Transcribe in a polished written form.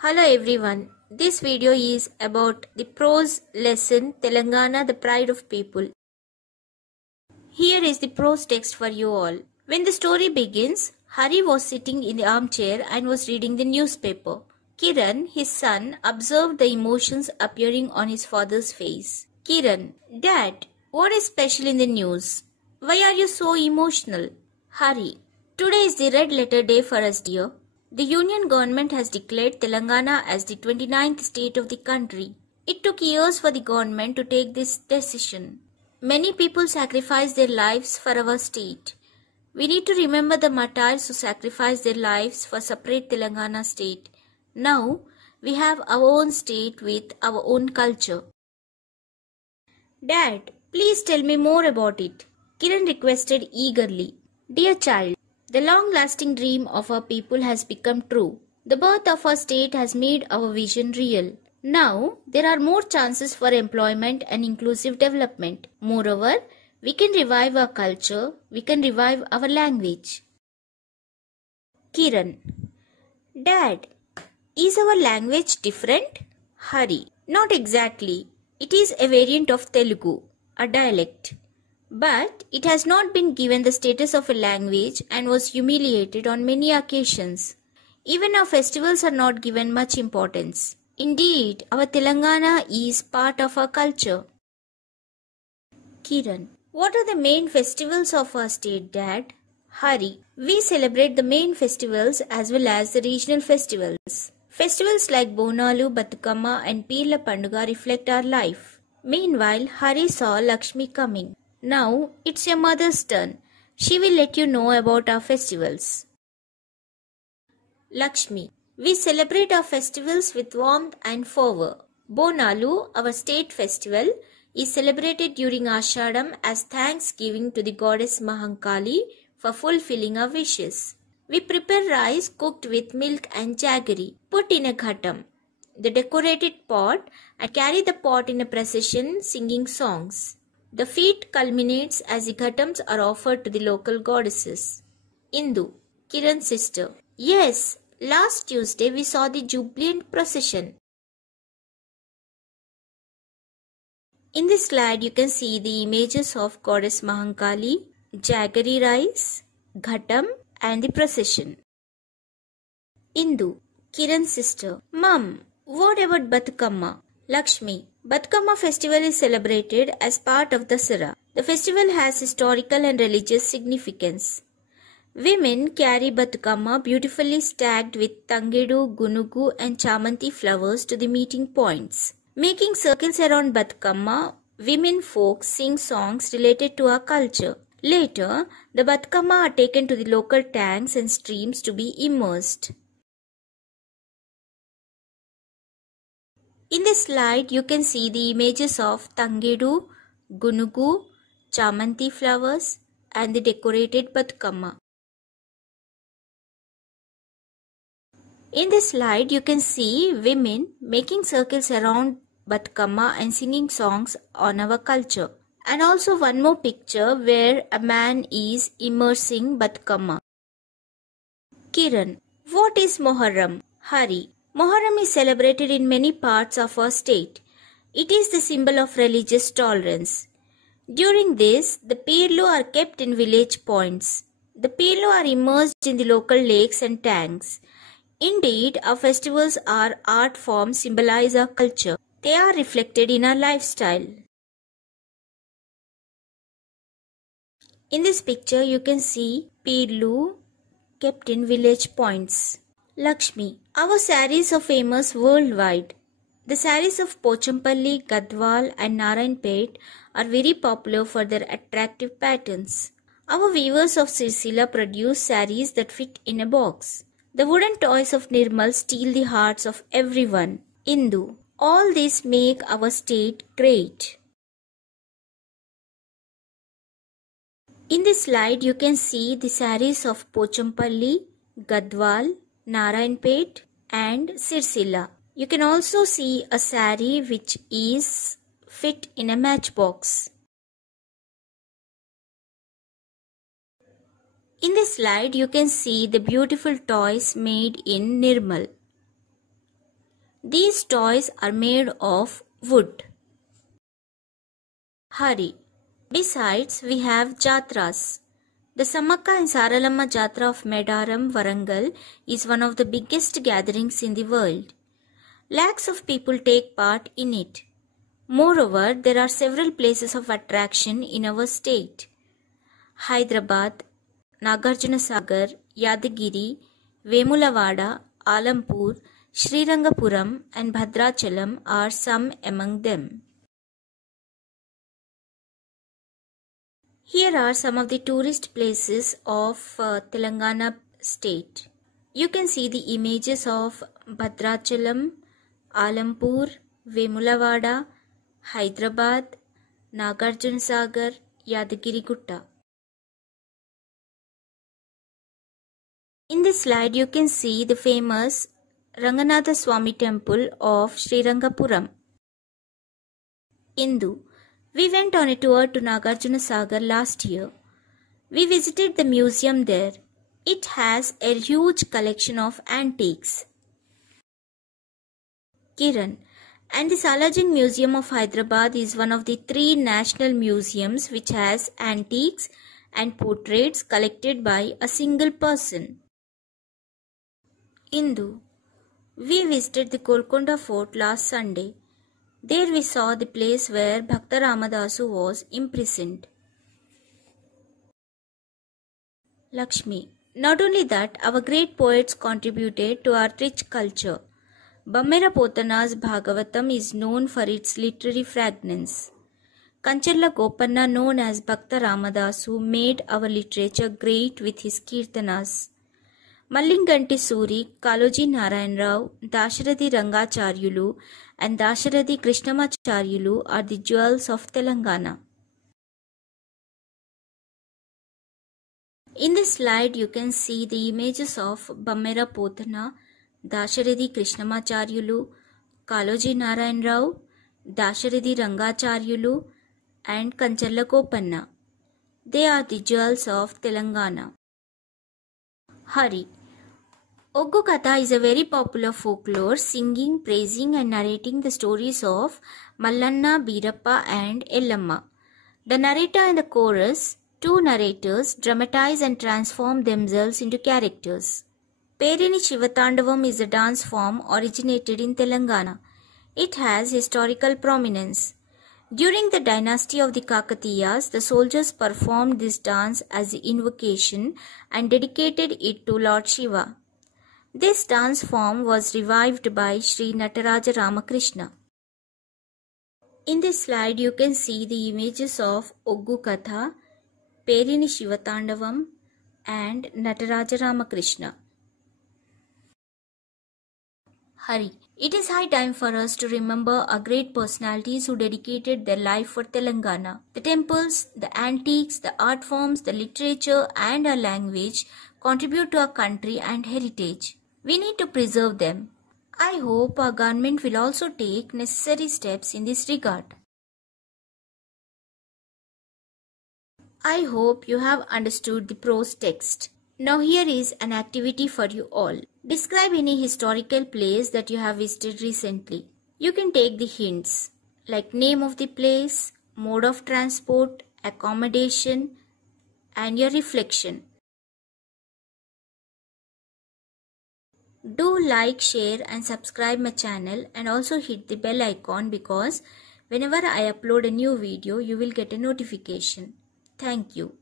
Hello everyone. This video is about the prose lesson Telangana, the Pride of People. Here is the prose text for you all. When the story begins, Hari was sitting in the armchair and was reading the newspaper. Kiran, his son, observed the emotions appearing on his father's face. Kiran, Dad, what is special in the news? Why are you so emotional? Hari, today is the red letter day for us, dear. The union government has declared Telangana as the 29th state of the country. It took years for the government to take this decision. Many people sacrificed their lives for our state. We need to remember the martyrs who sacrificed their lives for separate Telangana state. Now, we have our own state with our own culture. Dad, please tell me more about it. Kiran requested eagerly. Dear child, the long-lasting dream of our people has become true. The birth of our state has made our vision real. Now, there are more chances for employment and inclusive development. Moreover, we can revive our culture, we can revive our language. Kiran, Dad, is our language different? Hari, not exactly. It is a variant of Telugu, a dialect. But it has not been given the status of a language and was humiliated on many occasions. Even our festivals are not given much importance. Indeed, our Telangana is part of our culture. Kiran, what are the main festivals of our state, Dad? Hari, we celebrate the main festivals as well as the regional festivals. Festivals like Bonalu, Batukamma and Peerla Panduga reflect our life. Meanwhile, Hari saw Lakshmi coming. Now, it's your mother's turn. She will let you know about our festivals. Lakshmi, we celebrate our festivals with warmth and fervor. Bonalu, our state festival, is celebrated during Ashadam as thanksgiving to the goddess Mahankali for fulfilling our wishes. We prepare rice cooked with milk and jaggery, put in a ghatam, the decorated pot, and carry the pot in a procession singing songs. The feat culminates as the ghatams are offered to the local goddesses. Indu, Kiran's sister. Yes, last Tuesday we saw the jubilant procession. In this slide you can see the images of goddess Mahankali, jaggery rice, ghatam and the procession. Indu, Kiran's sister. Mum, what about Batukamma? Lakshmi, Batukamma festival is celebrated as part of Dasara. The festival has historical and religious significance. Women carry Batukamma beautifully stacked with Tangedu, Gunugu and Chamanti flowers to the meeting points. Making circles around Batukamma, women folk sing songs related to our culture. Later, the Batukamma are taken to the local tanks and streams to be immersed. In this slide, you can see the images of Tangedu, Gunugu, Chamanti flowers and the decorated Batukamma. In this slide, you can see women making circles around Batukamma and singing songs on our culture. And also one more picture where a man is immersing Batukamma. Kiran, what is Moharram? Hari, Moharram is celebrated in many parts of our state. It is the symbol of religious tolerance. During this, the Peerlu are kept in village points. The Peerlu are immersed in the local lakes and tanks. Indeed, our festivals are art forms symbolize our culture. They are reflected in our lifestyle. In this picture, you can see Peerlu kept in village points. Lakshmi, our saris are famous worldwide. The saris of Pochampalli, Gadwal and Narayanpet are very popular for their attractive patterns. Our weavers of Sirsila produce saris that fit in a box. The wooden toys of Nirmal steal the hearts of everyone. Indu, all this make our state great. In this slide, you can see the saris of Pochampalli, Gadwal, Narayanpet and Sirsila. You can also see a sari which is fit in a matchbox. In this slide, you can see the beautiful toys made in Nirmal. These toys are made of wood. Hari. Besides, we have Jatras. The Samakka and Saralamma Jatra of Medaram, Warangal is one of the biggest gatherings in the world. Lakhs of people take part in it. Moreover, there are several places of attraction in our state. Hyderabad, Nagarjuna Sagar, Yadagiri, Vemulavada, Alampur, Srirangapuram and Bhadrachalam are some among them. Here are some of the tourist places of Telangana state. You can see the images of Bhadrachalam, Alampur, Vemulavada, Hyderabad, Nagarjuna Sagar, Yadagiri Gutta. In this slide you can see the famous Ranganatha Swami temple of Srirangapuram. Indu. We went on a tour to Nagarjuna Sagar last year. We visited the museum there. It has a huge collection of antiques. Kiran. And the Salajing Museum of Hyderabad is one of the 3 national museums which has antiques and portraits collected by a single person. Indu. We visited the Golconda Fort last Sunday. There we saw the place where Bhakta Ramadasu was imprisoned. Lakshmi. Not only that, our great poets contributed to our rich culture. Bammera Potana's Bhagavatam is known for its literary fragrance. Kancharla Gopanna, known as Bhakta Ramadasu, made our literature great with his Kirtanas. Mallinganti Suri, Kaloji Narayan Rao, Dasharathy Rangacharyulu and Dasharathy Krishnamacharyulu are the jewels of Telangana. In this slide you can see the images of Bammera Potana, Dasharathy Krishnamacharyulu, Kaloji Narayan Rao, Dasharathy Rangacharyulu and Kancharla Gopanna. They are the jewels of Telangana. Hari. Oggu Katha is a very popular folklore, singing, praising and narrating the stories of Mallanna, Birappa and Ellamma. The narrator and the chorus, 2 narrators, dramatize and transform themselves into characters. Perini Shivatandavam is a dance form originated in Telangana. It has historical prominence. During the dynasty of the Kakatiyas, the soldiers performed this dance as the invocation and dedicated it to Lord Shiva. This dance form was revived by Sri Nataraja Ramakrishna. In this slide you can see the images of Oggu Katha, Perini Shivatandavam and Nataraja Ramakrishna. Hari. It is high time for us to remember our great personalities who dedicated their life for Telangana. The temples, the antiques, the art forms, the literature and our language contribute to our country and heritage. We need to preserve them. I hope our government will also take necessary steps in this regard. I hope you have understood the prose text. Now here is an activity for you all. Describe any historical place that you have visited recently. You can take the hints like name of the place, mode of transport, accommodation and your reflection. Do like, share and subscribe my channel and also hit the bell icon because whenever I upload a new video you will get a notification. Thank you.